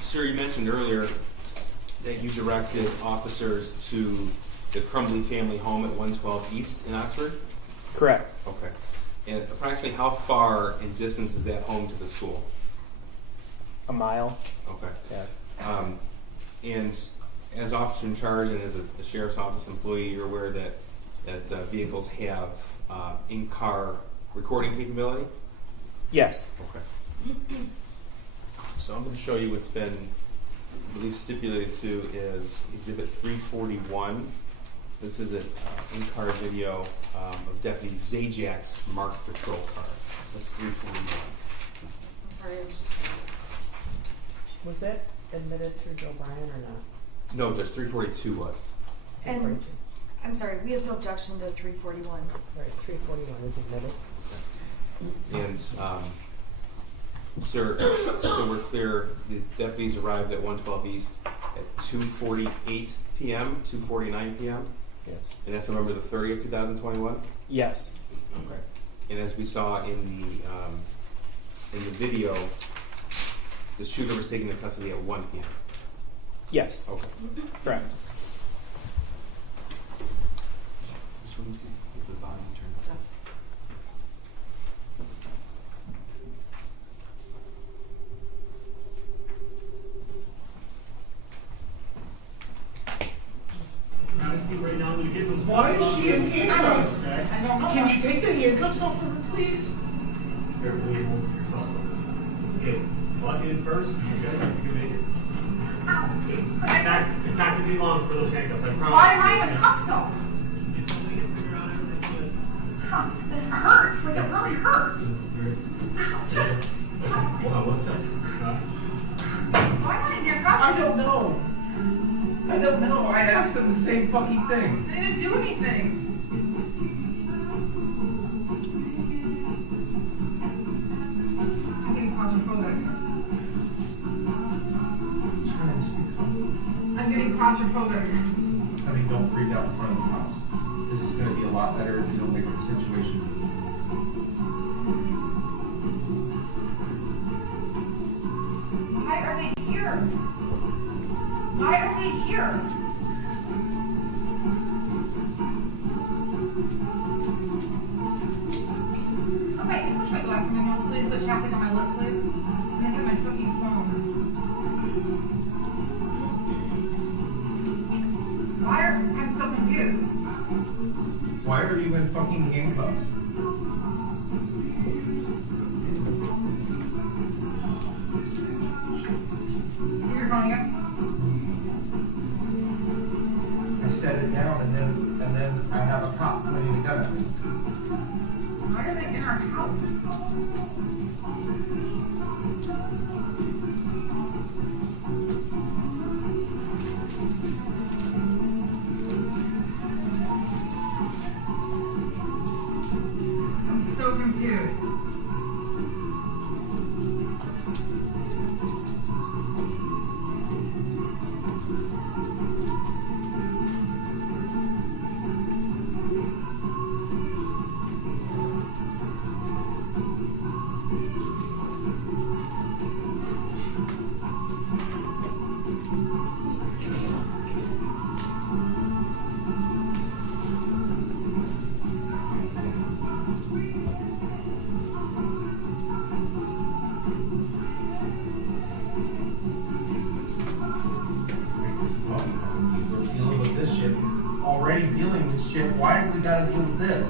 Sir, you mentioned earlier that you directed officers to the Crumbly family home at 112 East in Oxford? Correct. Okay. And approximately how far in distance is that home to the school? A mile. Okay. Yeah. And as officer in charge and as a sheriff's office employee, you're aware that vehicles have in-car recording capability? Yes. Okay. So I'm going to show you what's been, I believe, stipulated to is Exhibit 341. This is an in-car video of Deputy Zajak's marked patrol car. That's 341. I'm sorry, I'm just... Was that admitted through Joe Bryan or not? No, just 342 was. And 342. I'm sorry, we have no objection to 341. Right, 341 is admitted. And, sir, so we're clear, the deputies arrived at 112 East at 2:48 p.m., 2:49 p.m.? Yes. And that's November the 30th, 2021? Yes. Okay. And as we saw in the video, the shooter was taken into custody at 1 p.m. Yes. Okay. Correct. This one, get the volume turned up. Right now, I'm going to give them. Why is she in handcuffs? I don't know. Can you take the handcuffs off of her, please? Carefully hold yourself. Okay, plug in first. You guys can make it. It's not going to be long for those handcuffs. I promise. Why am I in cuffs though? It hurts. Like it really hurts. Hold on, what's that? Why am I in handcuffs? I don't know. I don't know. I asked them the same fucking thing. They didn't do anything. I'm getting claustrophobic. I'm getting claustrophobic. I mean, don't freak out in front of the house. This is going to be a lot better if you don't make the situation. Why are they here? Why are they here? Okay, can you push my glass in my nose, please? Put chapstick on my lip, please. I'm gonna hit my fucking phone. I'm so confused. Why are you in fucking handcuffs? Your phone again? I set it down and then I have a cop pointing a gun at me. Why are they in our house? I'm so confused. We're dealing with this shit. Already dealing with shit. Why have we got to deal with this?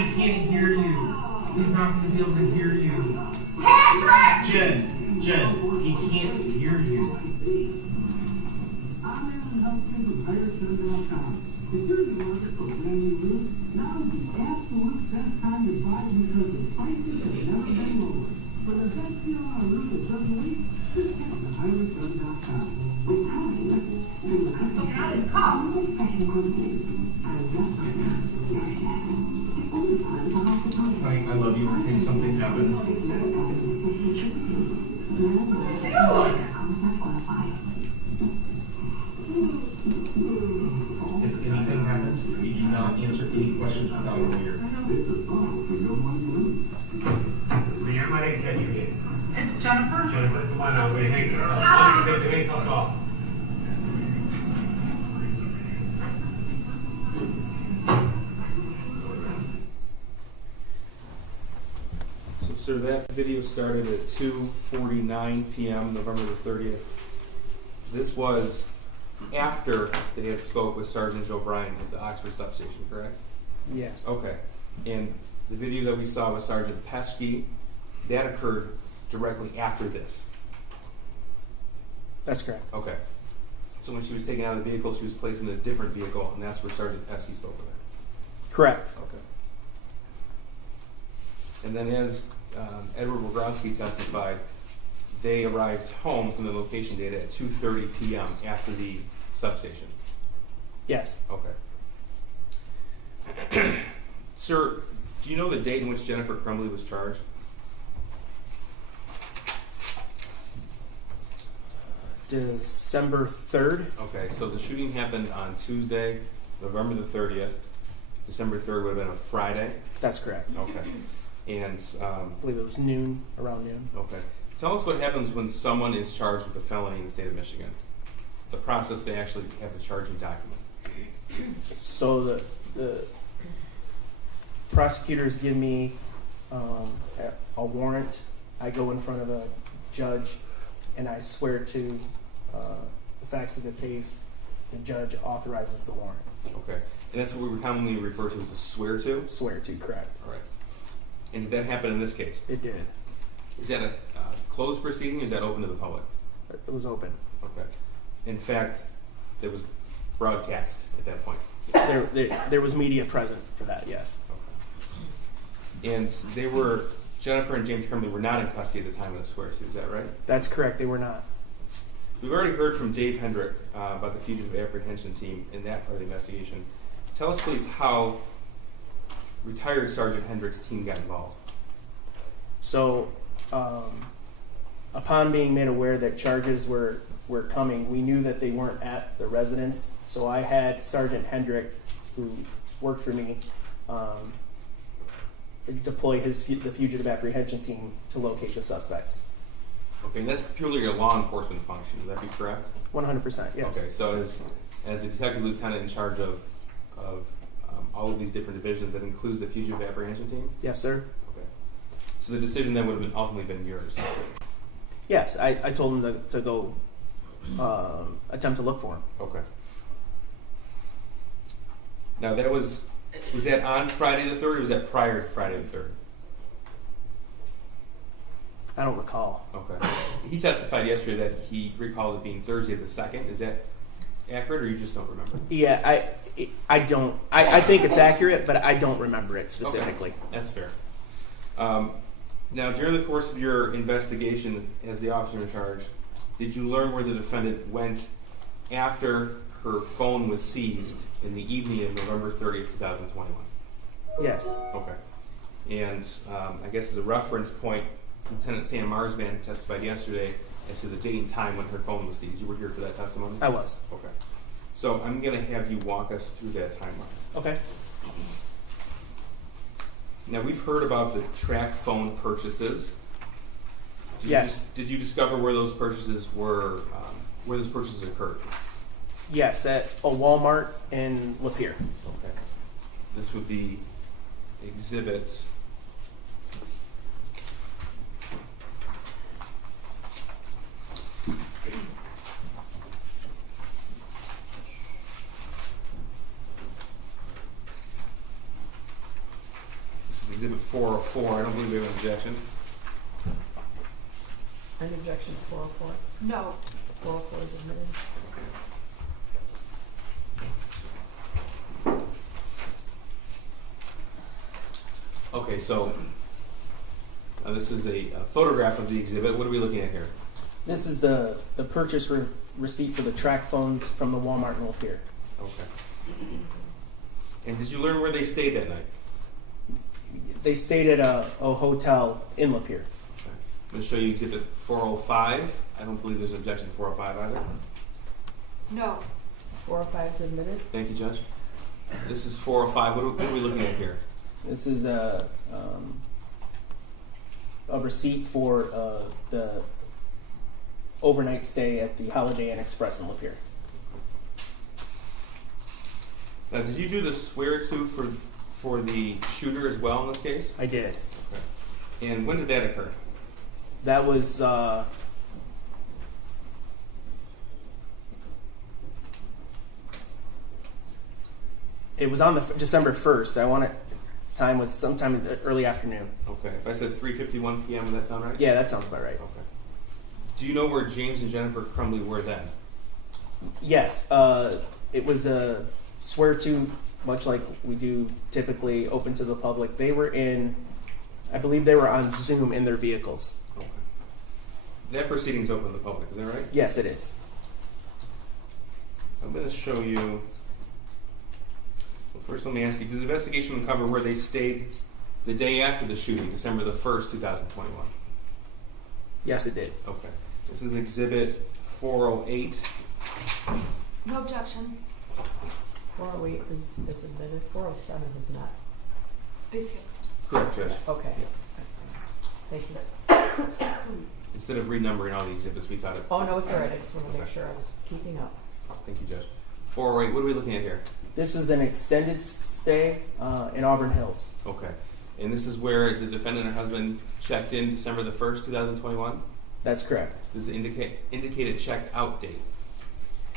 he can't hear you. He's not going to be able to hear you. Hendrick! Jen, he can't hear you. Honey, I love you in case something happens. If anything happens, you do not answer any questions without a lawyer. Ma'am, I didn't catch you yet. It's Jennifer. Jennifer, come on now, wait, take the handcuffs off. So, sir, that video started at 2:49 p.m., November the 30th. This was after they had spoke with Sergeant Joe Bryan at the Oxford substation, correct? Yes. Okay. And the video that we saw with Sergeant Pesky, that occurred directly after this. That's correct. Okay. So when she was taken out of the vehicle, she was placed in a different vehicle, and that's where Sergeant Pesky spoke with her. Correct. Okay. And then as Edward Wogrowski testified, they arrived home from the location data at 2:30 p.m. after the substation. Yes. Okay. Sir, do you know the date in which Jennifer Crumley was charged? December 3rd. Okay, so the shooting happened on Tuesday, November the 30th. December 3rd would have been a Friday. That's correct. Okay. And, I believe it was noon, around noon. okay. Tell us what happens when someone is charged with a felony in the state of Michigan. The process they actually have the charging document. So the prosecutors give me a warrant. I go in front of a judge, and I swear to the facts of the case. The judge authorizes the warrant. Okay. And that's what we would commonly refer to as a swear to? Swear to, correct. All right. And did that happen in this case? It did. Is that a closed proceeding or is that open to the public? It was open. Okay. In fact, it was broadcast at that point. There was media present for that, yes. Okay. And they were, Jennifer and James Crumley were not in custody at the time of the swear to, is that right? That's correct, they were not. We've already heard from Dave Hendrick about the fugitive apprehension team in that part of the investigation. Tell us, please, how retired Sergeant Hendrick's team got involved. So, upon being made aware that charges were coming, we knew that they weren't at the residence. So I had Sergeant Hendrick, who worked for me, deploy the fugitive apprehension team to locate the suspects. Okay, and that's purely a law enforcement function, would that be correct? 100%, yes. Okay, so as a detective lieutenant in charge of all of these different divisions, that includes the fugitive apprehension team? Yes, sir. Okay. So the decision then would have ultimately been yours? Yes, I told him to go attempt to look for him. Okay. Now that was that on Friday the 3rd or was that prior to Friday the 3rd? I don't recall. Okay. He testified yesterday that he recalled it being Thursday the 2nd. Is that accurate or you just don't remember? Yeah, I don't. I think it's accurate, but I don't remember it specifically. Okay. That's fair. Now, during the course of your investigation as the officer in charge, did you learn where the defendant went after her phone was seized in the evening of November 30th, 2021? Yes. Okay. And I guess as a reference point, Lieutenant Sam Marsman testified yesterday as to the date and time when her phone was seized. You were here for that testimony? I was. Okay. So I'm going to have you walk us through that timeline. Okay. Now, we've heard about the track phone purchases. Did you discover where those purchases were, where those purchases occurred? Yes, at a Walmart in Lapeer. Okay. This would be exhibit. exhibit 404. I don't believe we have an objection. An objection to 404. No. 404 is admitted. Okay, so this is a photograph of the exhibit. What are we looking at here? This is the purchase receipt for the track phones from the Walmart in Lapeer. Okay. And did you learn where they stayed that night? They stayed at a hotel in Lapeer. Okay. I'm going to show you exhibit 405. I don't believe there's an objection to 405 either. No. 405 is admitted. Thank you, Judge. This is 405. What are we looking at here? This is a receipt for the overnight stay at the Holiday Inn Express in Lapeer. Now, did you do the swear-to for the shooter as well in this case? I did. Okay. And when did that occur? That was it was on the December 1st. I want it. Time was sometime in the early afternoon. Okay. If I said 3:51 p.m., would that sound right? Yeah, that sounds about right. Okay. Do you know where James and Jennifer Crumbley were then? Yes, it was a swear to, much like we do typically, open to the public. They were I believe they were on Zoom in their vehicles. Okay. That proceeding's open to the public, is that right? Yes, it is. I'm going to show you. Well, first, let me ask you: did the investigation uncover where they stayed the day after the shooting, December the 1st, 2021? Yes, it did. Okay. This is Exhibit 408. No objection. 408 is admitted. 407 is not. They skipped. Correct, Judge. Okay. Thank you. Instead of renumbering all the exhibits, we thought it. Oh, no, it's all right. I just want to make sure I was keeping up. Thank you, Judge. 408. What are we looking at here? This is an extended stay in Auburn Hills. Okay. And this is where the defendant and her husband checked in December the 1st, 2021? That's correct. Does it indicate a checked out date?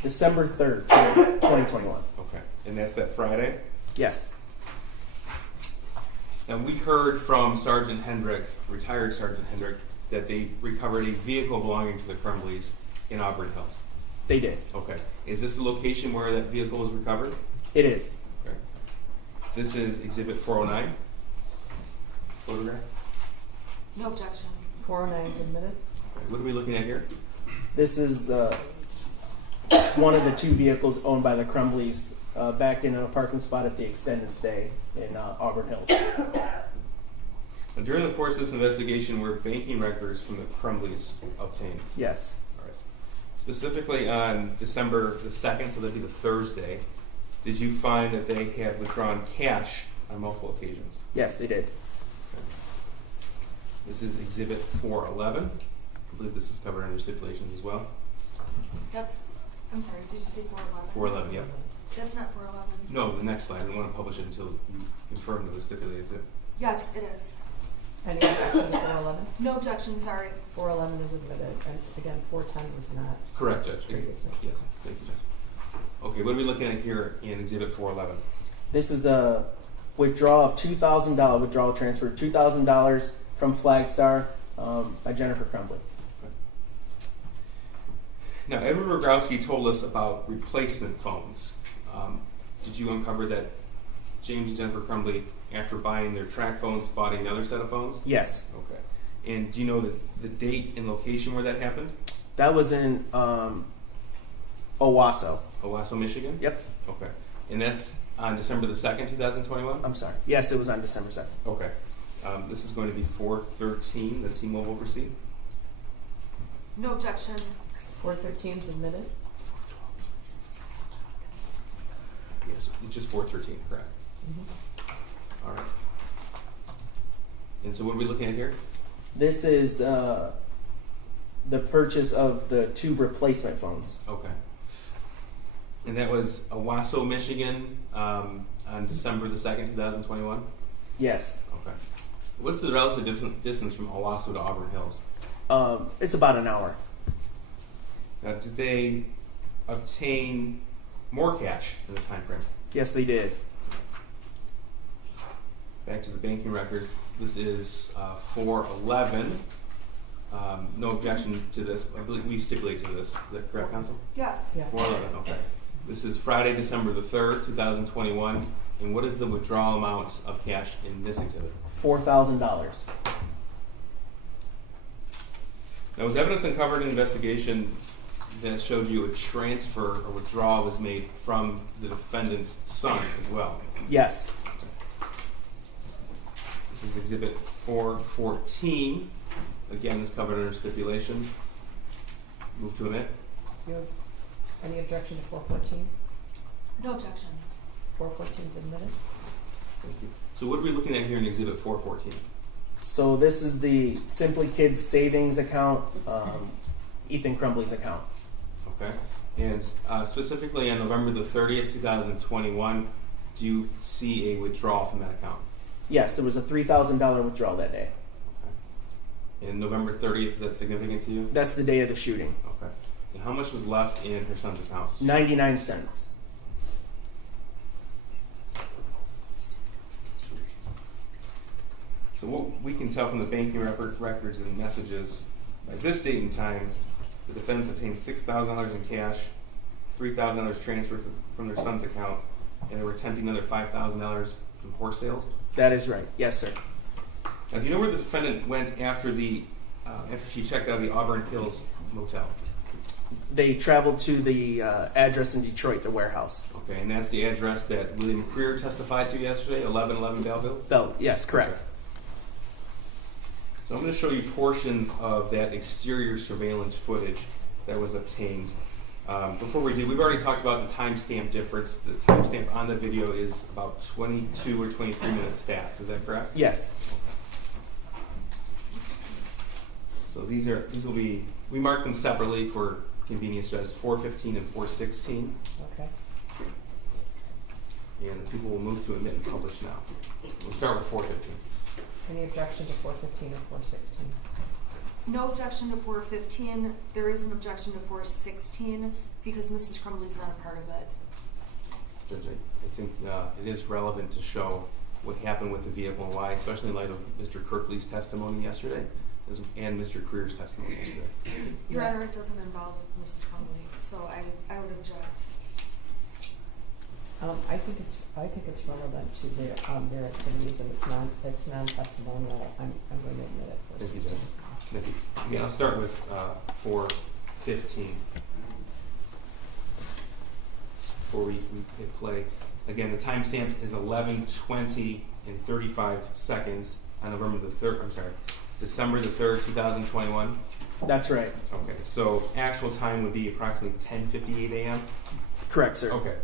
December 3rd, 2021. Okay. And that's that Friday? Yes. Now, we heard from Sergeant Hendrick, retired Sergeant Hendrick, that they recovered a vehicle belonging to the Crumbleys in Auburn Hills. They did. Okay. Is this the location where that vehicle was recovered? It is. Okay. This is Exhibit 409. Photograph. No objection. 409 is admitted. Okay. What are we looking at here? This is one of the two vehicles owned by the Crumbleys backed in a parking spot at the extended stay in Auburn Hills. Now, during the course of this investigation, were banking records from the Crumbleys obtained? Yes. All right. Specifically on December the 2nd, so that'd be the Thursday, did you find that they had withdrawn cash on multiple occasions? Yes, they did. Okay. This is Exhibit 411. I believe this is covered under stipulations as well. I'm sorry, did you say 411? 411, yeah. That's not 411. No, the next slide. I didn't want to publish it until you confirmed it was stipulated too. Yes, it is. Any objection to 411? No objection, sorry. 411 is admitted. And again, 410 was not Correct, Judge. previously. Yes, thank you, Judge. Okay, what are we looking at here in Exhibit 411? This is a withdrawal of $2,000 withdrawal transfer, $2,000 from Flagstar by Jennifer Crumbly. Now, Edward Rogowski told us about replacement phones. Did you uncover that James and Jennifer Crumbly, after buying their track phones, bought another set of phones? Yes. Okay. And do you know the date and location where that happened? That was in Owasso. Owasso, Michigan? Yep. Okay. And that's on December the 2nd, 2021? I'm sorry. Yes, it was on December 2nd. Okay. This is going to be 413, the T-Mobile receipt. No objection. 413 is admitted. Yes, it's just 413, correct. Mm-hmm. All right. And so what are we looking at here? This is the purchase of the two replacement phones. Okay. And that was Owasso, Michigan, on December the 2nd, 2021? Yes. Okay. What's the relative distance from Owasso to Auburn Hills? It's about an hour. Now, did they obtain more cash in this time frame? Yes, they did. Back to the banking records. This is 411. No objection to this. I believe we've stipulated to this. Is that correct, Counsel? Yes. Yeah. 411, okay. This is Friday, December the 3rd, 2021. And what is the withdrawal amount of cash in this exhibit? $4,000. Now, was evidence uncovered in the investigation that showed you a transfer or withdrawal was made from the defendant's son as well? Yes. This is Exhibit 414. Again, is covered under stipulation. Move to admit. You have any objection to 414? No objection. 414 is admitted. Thank you. So what are we looking at here in Exhibit 414? So this is the Simply Kids savings account, Ethan Crumbley's account. Okay. And specifically on November the 30th, 2021, do you see a withdrawal from that account? Yes, there was a $3,000 withdrawal that day. And November 30th, is that significant to you? That's the day of the shooting. Okay. And how much was left in her son's account? 99 cents. So what we can tell from the banking records and messages, by this date and time, the defendants obtained $6,000 in cash, $3,000 transferred from their son's account, and they were attempting another $5,000 from horse sales. That is right. Yes, sir. Now, do you know where the defendant went after she checked out of the Auburn Hills motel? They traveled to the address in Detroit, the warehouse. Okay, and that's the address that William Creer testified to yesterday, 1111 Belleville? Bell, yes, correct. So I'm going to show you portions of that exterior surveillance footage that was obtained. Before we do, we've already talked about the timestamp difference. The timestamp on the video is about 22 or 23 minutes fast. Is that correct? Yes. So these will be, we marked them separately for convenience as 415 and 416. Okay. And the people will move to admit and publish now. We'll start with 415. Any objection to 415 or 416? No objection to 415. There is an objection to 416 because Mrs. Crumbley's not a part of it. Judge, I think it is relevant to show what happened with the vehicle and why, especially in light of Mr. Kirkley's testimony yesterday and Mr. Creer's testimony yesterday. Your Honor, it doesn't involve Mrs. Crumbley, so I would object. I think it's relevant to their activities, and it's non-testimonial. I'm going to admit it for Thank you, 16. Thank you. Again, I'll start with 415. Before we hit play, again, the timestamp is 11:20 and 35 seconds on November the 3rd. I'm sorry, December the 3rd, 2021. That's right. Okay, so actual time would be approximately 10:58 a.m. Correct, sir. Okay.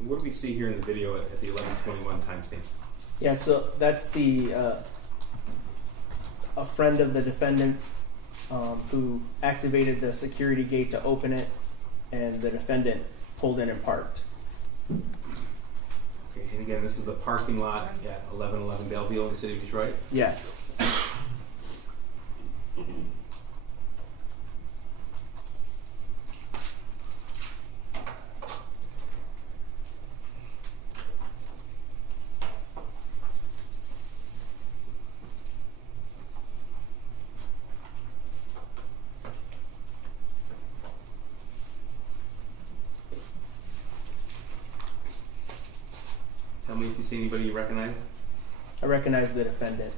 What do we see here in the video at the 11:21 timestamp? Yeah, so that's the a friend of the defendant who activated the security gate to open it, and the defendant pulled in and parked. Okay, and again, this is the parking lot at 1111 Belleville in the city of Detroit. Yes. Tell me if you see anybody you recognize. I recognize the defendant.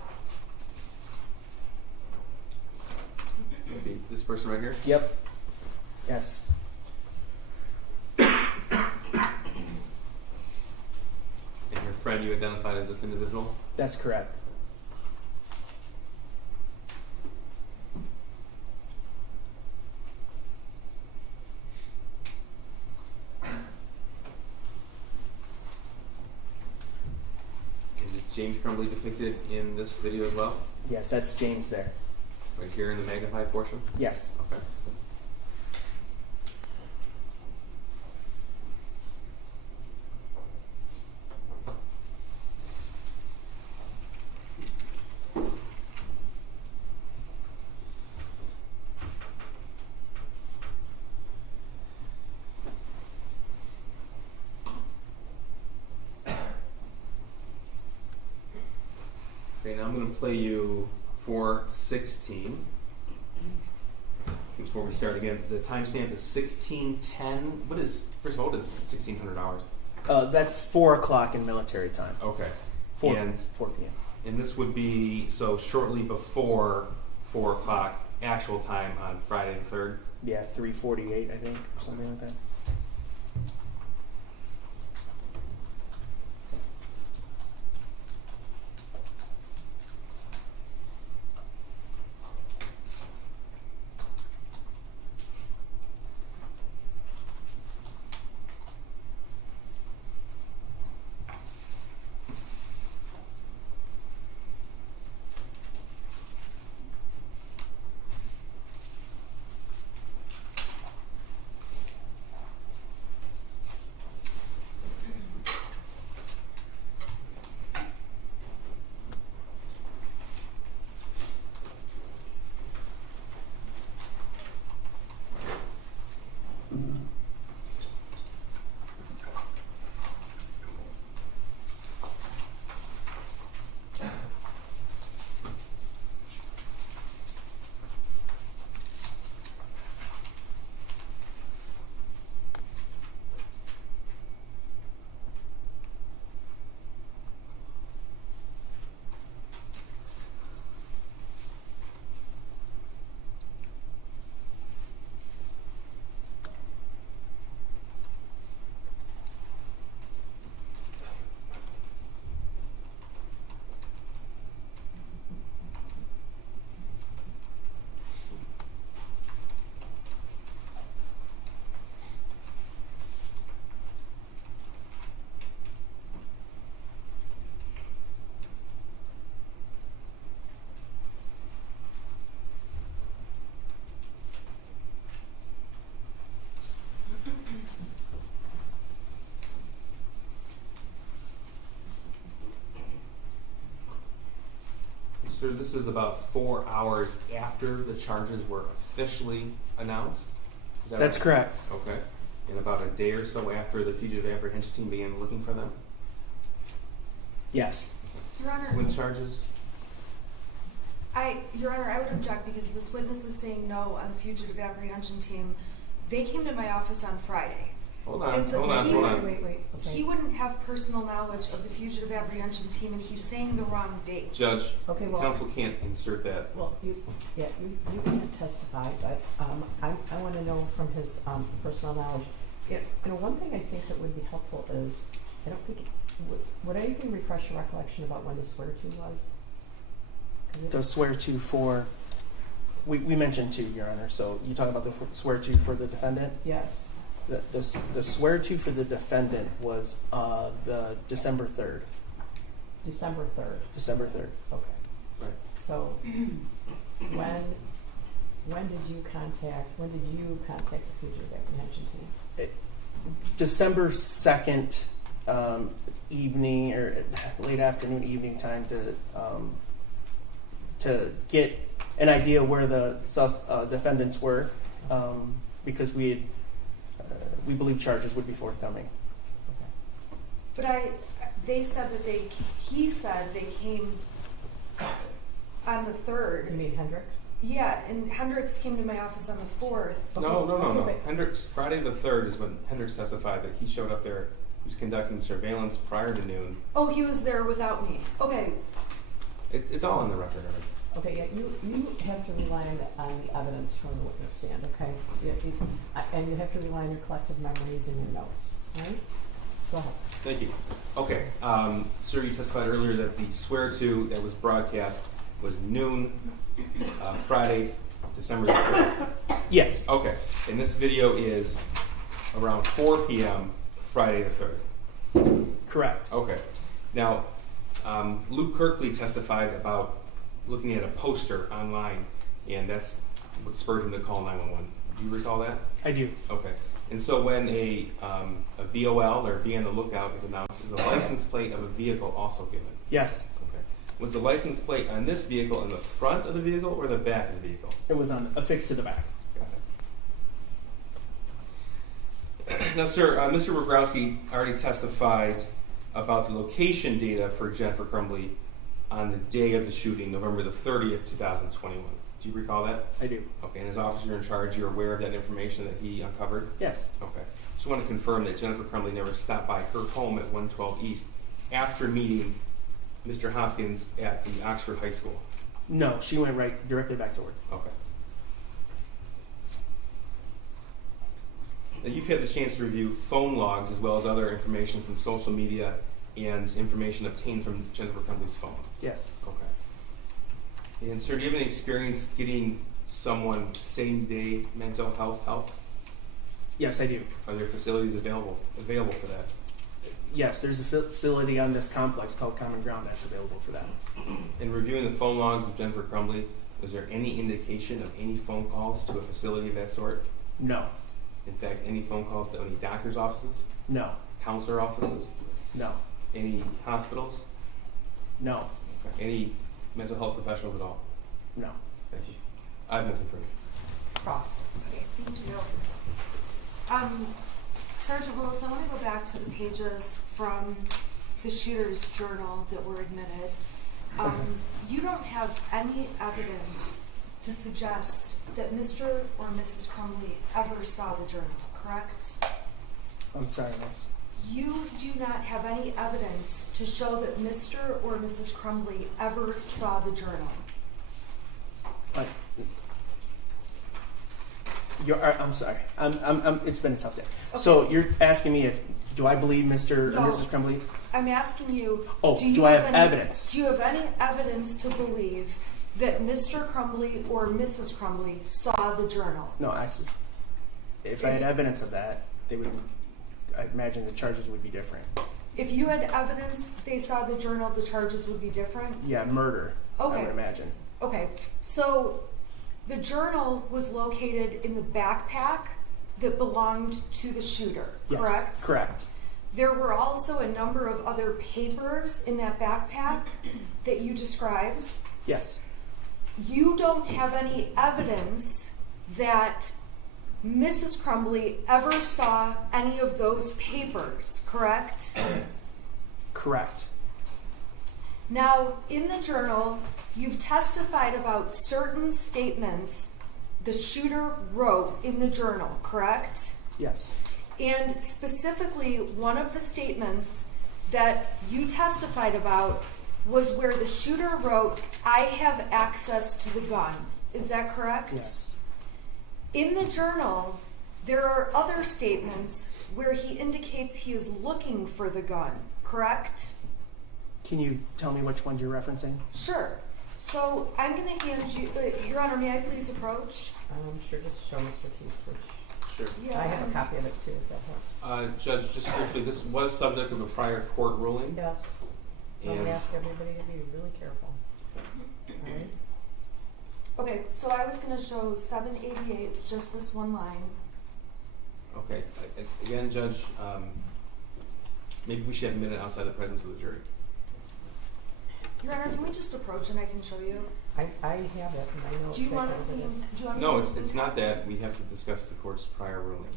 Maybe this person right here. Yep. Yes. friend you identified as this individual? That's correct. Is James Crumbly depicted in this video as well? Yes, that's James there. Right here in the magnified portion? Yes. Okay. Okay, now I'm going to play you 4:16. Before we start again, the timestamp is 16:10. First of all, what is $1,600? That's 4 o'clock in military time. Okay. 4 And, 4 p.m. and this would be, so shortly before 4 o'clock actual time on Friday the 3rd? Yeah, 3:48, I think, or something like that. So this is about 4 hours after the charges were officially announced? Is that That's right? correct. Okay. And about a day or so after the fugitive apprehension team began looking for them? Yes. Your Honor, When charges? Your Honor, I would object because this witness is saying no on the fugitive apprehension team. They came to my office on Friday. Hold on, And so hold on, he- hold on. Wait, okay. He wouldn't have personal knowledge of the fugitive apprehension team, and he's saying the wrong date. Judge, Okay, well, counsel can't insert that. well, you can't testify, but I want to know from his personal knowledge. One thing I think that would be helpful is, I don't think, would anything refresh your recollection about when the swear-to was? 'Cause it- The swear-to for, we mentioned two, Your Honor. So you talk about the swear-to for the defendant? Yes. The swear-to for the defendant was the December 3rd. December 3rd. December 3rd. Okay. Right. So when did you contact the fugitive apprehension team? December 2nd evening or late afternoon, evening time to get an idea where the defendants were, because we believe charges would be forthcoming. But they said that he said they came on the You 3rd. mean Hendricks? Yeah, and Hendricks came to my office on the 4th. No. Okay. Hendricks, Friday the 3rd is when Hendricks testified that he showed up there. He was conducting surveillance prior to noon. Oh, he was there without me. Okay. It's all on the record. Right? Okay, yeah, you have to rely on the evidence from the witness stand, okay? And you have to rely on your collective memories and your notes, right? Go ahead. Thank you. Okay, sir, you testified earlier that the swear-to that was broadcast was noon, Friday, December the 3rd. Yes, Okay, and this video is around 4 p.m. Friday the 3rd. correct. Okay. Now, Luke Kirkley testified about looking at a poster online, and that's what spurred him to call 911. Do you recall that? I do. Okay. And so when a BOL or be on the lookout is announced, is a license plate of a vehicle also given? Yes, Okay. Was the license plate on this vehicle in the front of the vehicle or the back of the vehicle? it was affixed to the back. Got it. Now, sir, Mr. Rogrowski already testified about the location data for Jennifer Crumbley on the day of the shooting, November the 30th, 2021. Do you recall that? I do. Okay, and as officer in charge, you're aware of that information that he uncovered? Yes, Okay. Just want to confirm that Jennifer Crumbley never stopped by her home at 112 East after meeting Mr. Hopkins at the Oxford High School. no, she went directly back to work. Okay. Now, you've had the chance to review phone logs as well as other information from social media and information obtained from Jennifer Crumbley's phone. Yes, Okay. And sir, do you have any experience getting someone same-day mental health help? yes, I do. Are there facilities available for that? Yes, there's a facility on this complex called Common Ground that's available for that. In reviewing the phone logs of Jennifer Crumbley, was there any indication of any phone calls to a facility of that sort? No, In fact, any phone calls to any doctor's offices, no, counselor offices, no, any hospitals, no, any mental health professionals at all? no. Thank you. I have nothing further. Cross. Okay, thank you. Sergeant Willis, I want to go back to the pages from the shooter's journal that were admitted. You don't have any evidence to suggest that Mr. or Mrs. Crumbley ever saw the journal, correct? I'm sorry, miss. You do not have any evidence to show that Mr. or Mrs. Crumbley ever saw the journal. But I'm sorry. It's been a tough day. So you're asking me do I believe Mr. No. or Mrs. Crumbley? I'm asking you. Oh, do I have evidence? Do you have any evidence to believe that Mr. Crumbley or Mrs. Crumbley saw the journal? No, if I had evidence of that, I imagine the charges would be different. If you had evidence they saw the journal, the charges would be different? Yeah, murder. Okay. I would imagine. Okay, so the journal was located in the backpack that belonged to the shooter, Yes, correct? correct. There were also a number of other papers in that backpack that you described. Yes, You don't have any evidence that Mrs. Crumbley ever saw any of those papers, correct? correct. Now, in the journal, you've testified about certain statements the shooter wrote in the journal, correct? Yes, And specifically, one of the statements that you testified about was where the shooter wrote, "I have access to the gun." Is that correct? yes, In the journal, there are other statements where he indicates he is looking for the gun, correct? Can you tell me which ones you're referencing? Sure. So I'm going to hand you, Your Honor, may I please approach? Sure, just show Mr. Keystridge. Sure. I have a copy of it too, if that helps. Judge, just briefly, this was subject of a prior court ruling. Yes. So I'm And- gonna ask everybody to be really careful. All right? Okay, so I was going to show 788, just this one line. Okay. Again, Judge, maybe we should have a minute outside the presence of the jury. Your Honor, can we just approach and I can show you? I have it, and I know Do you exactly want what it is. to? Do you want No, me to- it's not that. We have to discuss the court's prior ruling.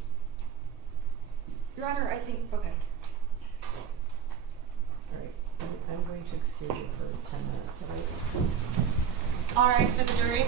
Your Honor, I think. Okay. All right, I'm going to excuse you for 10 minutes, all right? All right, for the jury.